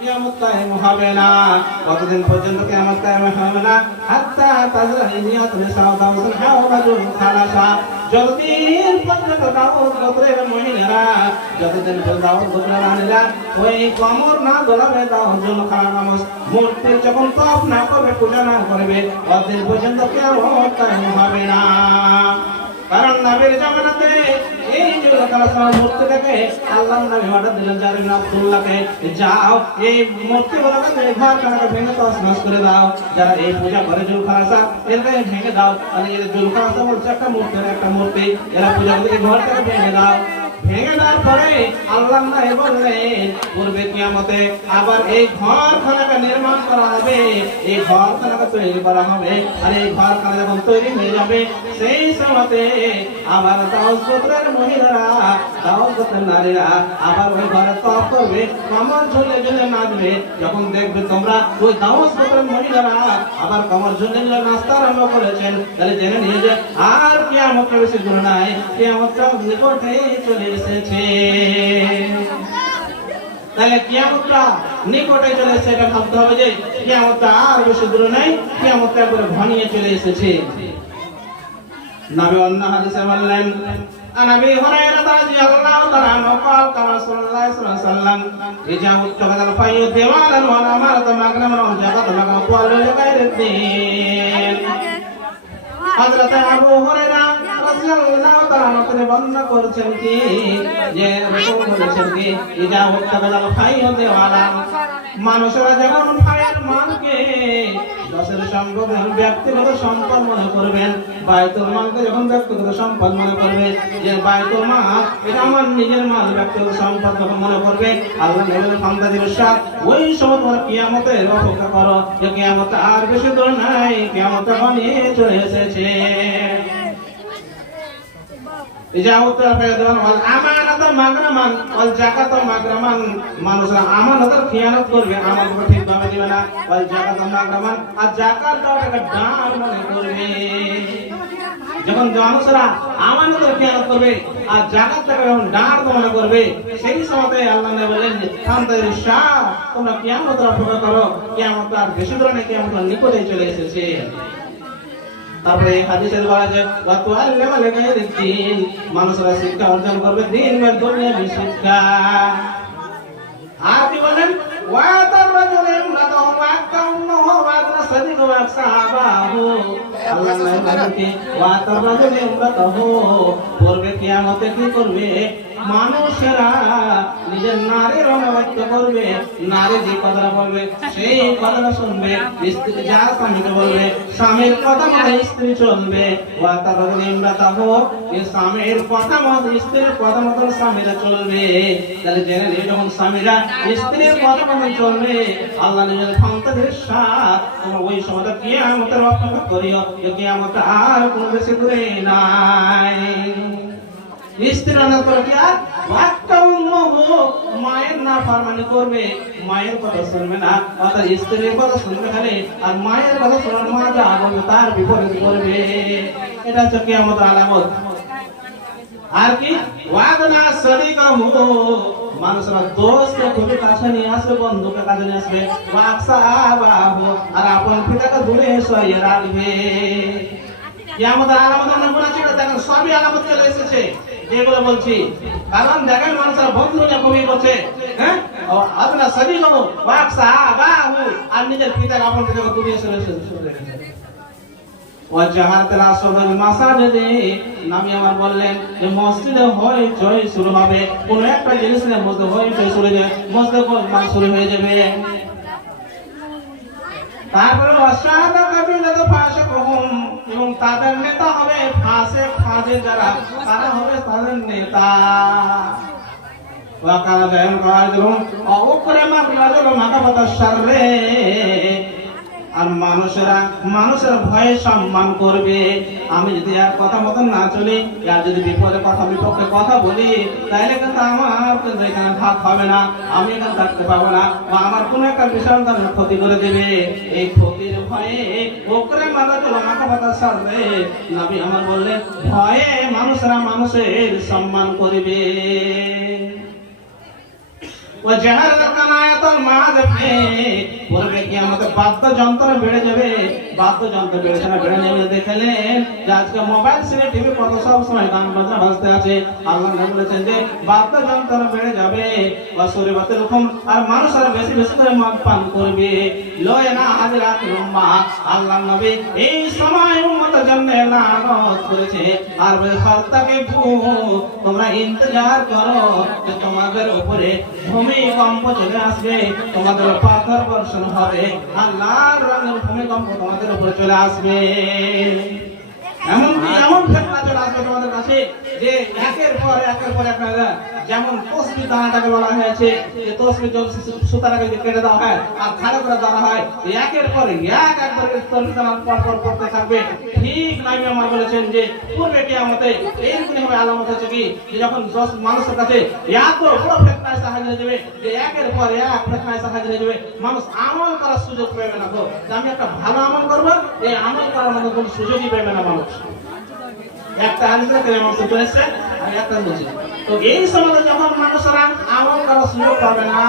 কিয়ামত কায়েম হবে না। কতদিন পর্যন্ত কিয়ামত কায়েম হবে না? হাত্তা তাজরাইনিয়াতুল সাওদাউল হাওলাজুল খালাসা, যতদিন পর্যন্ত দাউদ গোত্রের মহিলারা, যতদিন পর্যন্ত দাউদ গোত্রের রানীরা ওই কমর না দোলাবে, দাউদুল খালাস মূর্তি যখন তপ না করবে, পূজা না করবে, ততদিন পর্যন্ত কিয়ামত কায়েম হবে না। কারণ নবীর জামানাতে এই যে মূর্তিটাকে আল্লাহ নবী অর্ডার দিলেন জারির আব্দুল্লাহকে, যাও এই মূর্তিগুলোকে ঘর কানাকে ভেঙে তছনছ করে দাও। যারা এই পূজা করে জুলখালাসা, এদেরকে ভেঙে দাও। মানে এই জুলখালাসা বলছে একটা মূর্তি, এরা পূজা করে ঘরটাকে ভেঙে দাও। ভেঙে দেওয়ার পরে আল্লাহ বললেন পূর্বে কিয়ামতে আবার এই ঘরখানাকে নির্মাণ করা হবে, এই ঘরখানাকে তৈরি করা হবে। আর এই ঘরখানা যখন তৈরি হয়ে যাবে, সেই সময়তে আবার দাউদ গোত্রের মহিলারা, দাউদ গোত্রের নারীরা আবার ওই ঘরে তপ করবে, কমর ঝুলে ঝুলে নাচবে। যখন দেখবে তোমরা ওই দাউদ গোত্রের মহিলারা আবার কমর ঝুলে ঝুলে নাচতে আরম্ভ করেছেন, তাহলে জেনে নিয়ে যে আর কিয়ামতের বেশি দূর নাই, কিয়ামতটা নিকটে চলে এসেছে। তাহলে কিয়ামতটা নিকটে চলে এসেছে, এটা ভাবতে হবে যে কিয়ামতটা আর বেশি দূর নাই, কিয়ামতটা একবারে ঘনিয়ে চলে এসেছে। নবী অন্য হাদিসে বললেন, আনাবি হুরায়রা রাদিয়াল্লাহু তাআলা আনহু قال قال رسول الله صلى الله عليه وسلم اذا اتخذ الفي ديوانا والامارة مغنما وجاءت مغنما قالوا لغير الدين। হযরত আবু হুরায়রা রাদিয়াল্লাহু তাআলা আনহু বর্ণনা করেছেন কি যে রাসূল বলেছেন কি ইজা উত্তাকাল ফাইয়ু দেওয়ালা, মানুষরা যখন ফায়ের মালকে দশের সম্পদ ব্যক্তিগত সম্পদ মনে করবেন, বাইতুল মালকে যখন ব্যক্তিগত সম্পদ মনে করবে, যে বাইতুল মাল এটা আমার নিজের মাল, ব্যক্তিগত সম্পদ যখন মনে করবে, আল্লাহ বলেন বান্দা দিবস ওই সময় কিয়ামতের অপেক্ষা করো, যে কিয়ামত আর বেশি দূর নাই, কিয়ামত ঘনিয়ে চলে এসেছে। মানুষরা আমানতের খেয়ানত করবে, আমানত ঠিকভাবে দিবে না। আর যাকাত দেওয়াটাকে দান মনে করবে। যখন মানুষরা আমানতের খেয়ানত করবে আর যাকাতটাকে যখন দান মনে করবে, সেই সময় আল্লাহ বলেন তোমরা কিয়ামতের অপেক্ষা করো, কিয়ামত আর বেশি দূরে নেই, কিয়ামত নিকটে চলে এসেছে। তারপরে হাদিসের বলা যায় মানুষরা শিক্ষা অর্জন করবে, দিন বা দুনিয়াবি শিক্ষা। আর কি বলেন পূর্বে কিয়ামতে কি করবে, মানুষেরা নিজের নারীর অনাবাদ্য করবে, নারী যে কথাটা বলবে সেই কথাটা শুনবে, স্ত্রী যা স্বামীকে বলবে স্বামীর কথা মতো স্ত্রী চলবে। স্বামীর কথা মতো স্ত্রীর কথা মতো স্বামীরা চলবে। তাহলে জেনে নিয়ে যখন স্বামীরা স্ত্রীর কথা মতো চলবে, আল্লাহ নিজের ক্ষমতাদের সাথ তোমরা ওই সময়টা কিয়ামতের অপেক্ষা করিও, কিয়ামত আর কোনো বেশি দূরে নাই। স্ত্রীর মায়ের না ফারমানি করবে, মায়ের কথা শুনবে না, অর্থাৎ স্ত্রীর কথা শুনবে খালি, আর মায়ের কথা শোনার মা যা বলবে তার বিপরীত করবে। এটা হচ্ছে কিয়ামতের আলামত। আর কি ওয়াদনা সদিকাহু, মানুষরা দোস্তকে খুবই কাছে নিয়ে আসবে, বন্ধুকে কাছে নিয়ে আসবে, আর আপন পিতাকে দূরে সরিয়ে রাখবে। কিয়ামতের আলামত আমরা বলেছি, দেখেন সবই আলামত চলে এসেছে যেগুলো বলছি। কারণ দেখেন মানুষরা বন্ধু নিয়ে কমিয়ে করছে, হ্যাঁ আপনার সবই হবো আর নিজের পিতাকে আপন পিতাকে দূরে সরে নামি আমার বললেন যে মসজিদে হইচই শুরু হবে, কোন একটা জিনিস নিয়ে মসজিদে হইচই শুরু হয়ে যাবে, মসজিদে শুরু হয়ে যাবে। তারপরে এবং তাদের নেতা হবে ফাঁসে যারা, তারা হবে তাদের নেতা। আর মানুষের ভয়ে সম্মান করবে। আমি যদি আর কথা মতন না চলি, আর যদি বিপক্ষে কথা বলি, তাহলে কিন্তু আমার কিন্তু এখানে ভাত হবে না, আমি এখানে থাকতে পাবো না, বা আমার কোন একটা বিশাল ধরনের ক্ষতি করে দেবে। এই ক্ষতির ভয়ে ওকরে মাথা পাতা সারবে। নবী আমার বললেন ভয়ে মানুষরা মানুষের সম্মান করবে। وجعل لكم آية المعاد আসবে পূর্বে কি আমাদের বাদ্যযন্ত্র বেড়ে যাবে বাদ্যযন্ত্র বেড়েছে না বেড়ে নেবে দেখলেন যে আজকে মোবাইল সিনে টিভি কত সব সময় গান বাজনা বাজতে আছে আল্লাহ নবী বলেছেন যে বাদ্যযন্ত্র বেড়ে যাবে বাসুরে বাতের হুকুম আর মানুষ আর বেশি বেশি করে মদ পান করবে লয় না হাজিরাত লম্বা আল্লাহ নবী এই সময় উম্মতের জন্য লানত করেছে আর বলে ফারতাকে তোমরা ইন্তজার করো যে তোমাদের উপরে ভূমিকম্প চলে আসবে তোমাদের পাথর বর্ষণ হবে আল্লাহর রঙের ভূমিকম্প তোমাদের উপরে চলে আসবে এমন ফেতনা চলে আসবে তোমাদের কাছে যে একের পর আপনারা যেমন তসবিহ দানাটাকে বলা হয়েছে যে তসবিহ সুতাটাকে কেটে দেওয়া হয় আর খাড়া করে দেওয়া হয় একের পর এক একবার তসবিহ দানা পর পড়তে থাকবে ঠিক নবী আমার বলেছেন যে পূর্বে কিয়ামতে এইরকম হবে আলামত হচ্ছে কি যে যখন মানুষের কাছে এত বড় ফেতনা এসে হাজির হয়ে যাবে যে একের পর এক ফেতনা এসে হাজির হয়ে যাবে মানুষ আমল করার সুযোগ পাবে না তো আমি একটা ভালো আমল করবো এই আমল করার মতো কোনো সুযোগই পাবে না মানুষ একটা হাদিসে কেমন চলেছে আর একটা বলছে তো এই সময় যখন মানুষরা আমল করার সুযোগ পাবে না